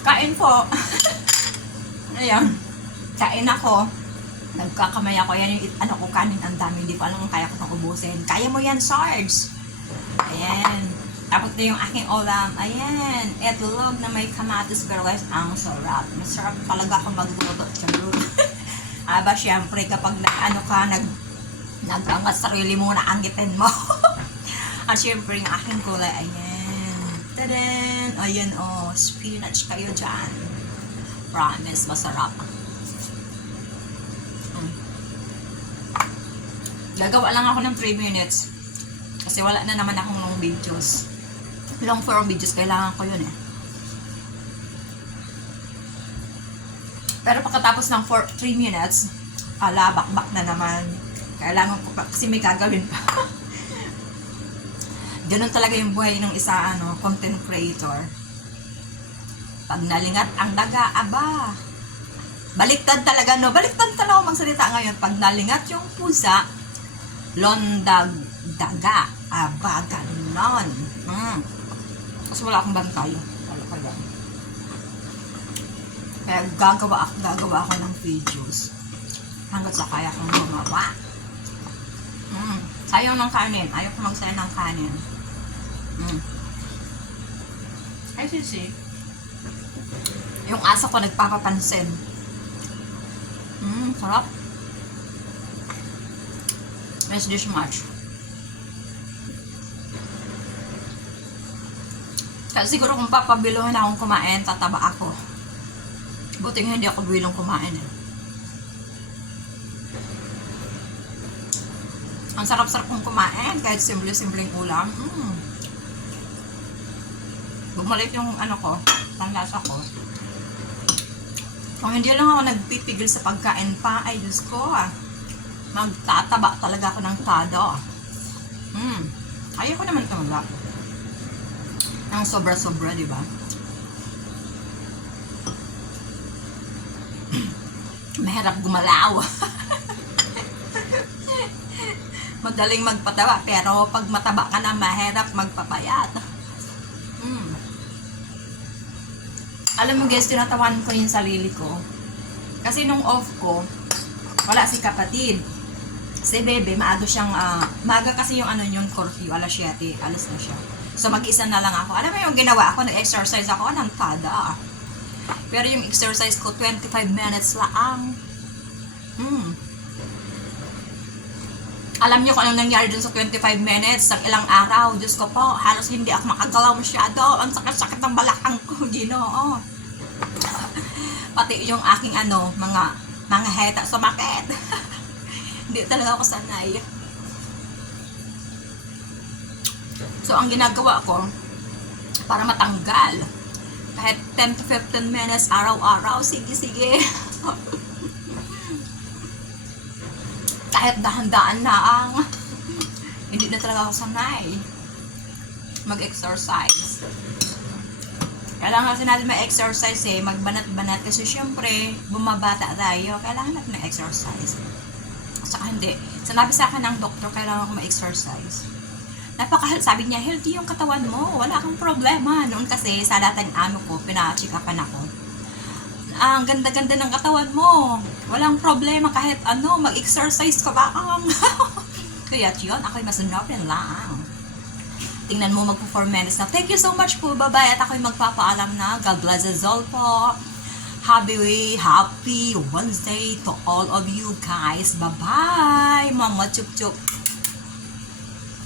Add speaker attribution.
Speaker 1: Kain po. Ayan. Kain ako. Nagkakamay ako. Yan yung ano ko kanin. Ang dami. Hindi ko alam kung kaya ko itong ubusin. Kaya mo yan, Sarge. Ayan. Tapos na yung aking ulam. Ayan. Etlog na may kamatis. Pero guys, ang sarap. Masarap talaga ako magluto. Charot. Aba, syempre, kapag nag, ano ka, nag, nagangat sarili mo na angitin mo. At syempre, yung aking kulay, ayan. Tadaan! Ayan, oh, spinach kayo dyan. Promise, masarap. Mm. Gagawa lang ako ng 3 minutes. Kasi wala na naman akong long videos. Long form videos, kailangan ko yun eh. Pero pagkatapos ng 3 minutes, ala, bakbak na naman. Kailangan ko pa, kasi may gagawin pa. Ganun talaga yung buhay ng isa, ano, content creator. Pag nalingat ang daga, aba, baliktad talaga, no? Baliktad talaga magsalita ngayon. Pag nalingat yung pusa, londag daga, aba, ganon. Mm. Kasi wala akong bantay. Wala ka lang. Kaya gagawa gagawa ako ng videos. Hanggat sa kaya kong gumawa. Mm. Sayang ng kanin. Ayaw ko magsayang ng kanin. Mm. Ay, sisi. Yung asa ko nagpapapansin. Mm, sarap. Nice dish much. Kasi siguro kung papabiluhin akong kumain, tataba ako. Buti nga hindi ako bilong kumain eh. Ang sarap-sarap kong kumain kahit simple-simpleng ulam. Mm. Bumalik yung ano ko, panlasa ko. Kung hindi lang ako nagpipigil sa pagkain pa, ay Diyos ko ah. Magtataba talaga ako ng todo. Mm. Ayaw ko naman tumaba. Ang sobra-sobra, di ba? Mahirap gumalaw. Madaling magpataba, pero pag mataba ka na, mahirap magpapayat. Alam mo guys, tinatawan ko yung sarili ko. Kasi nung off ko, wala si kapatid. Si Bebe, maaga siyang, ah, maaga kasi yung ano yung curfew, alas 7, alas na siya. So mag-isa na lang ako. Alam mo yung ginawa ako, nag-exercise ako ng tada. Pero yung exercise ko, 25 minutes lang. Hmm. Alam niyo kung anong nangyari dun sa 25 minutes, sa ilang araw, Diyos ko po, halos hindi ako makagalaw masyado. Ang sakit-sakit ng balakang ginoo. Pati yung aking ano, mga, mga heta sumakit. hindi talaga ako sanay. So, ang ginagawa ko, para matanggal, kahit 10 to 15 minutes, araw-araw, sige-sige. kahit dahan-daan na ang hindi na talaga ako sanay mag-exercise. Kailangan kasi natin ma-exercise eh, magbanat-banat kasi syempre, bumabata tayo, kailangan natin ma-exercise. Saka hindi. Sinabi sa akin ng doktor, kailangan ko ma-exercise. Napaka, sabi niya, healthy yung katawan mo, wala kang problema. Noon kasi, sa dating ano ko, pina-check upan ako. Ang ganda-ganda ng katawan mo. Walang problema kahit ano, mag-exercise ka ba? Kaya yun, ako'y masunobin lang. Tingnan mo, magpo 4 minutes na. Thank you so much po, bye-bye. At ako'y magpapaalam na. God bless us all po. Happy, happy Wednesday to all of you guys. Bye-bye, Mama Chup Chup.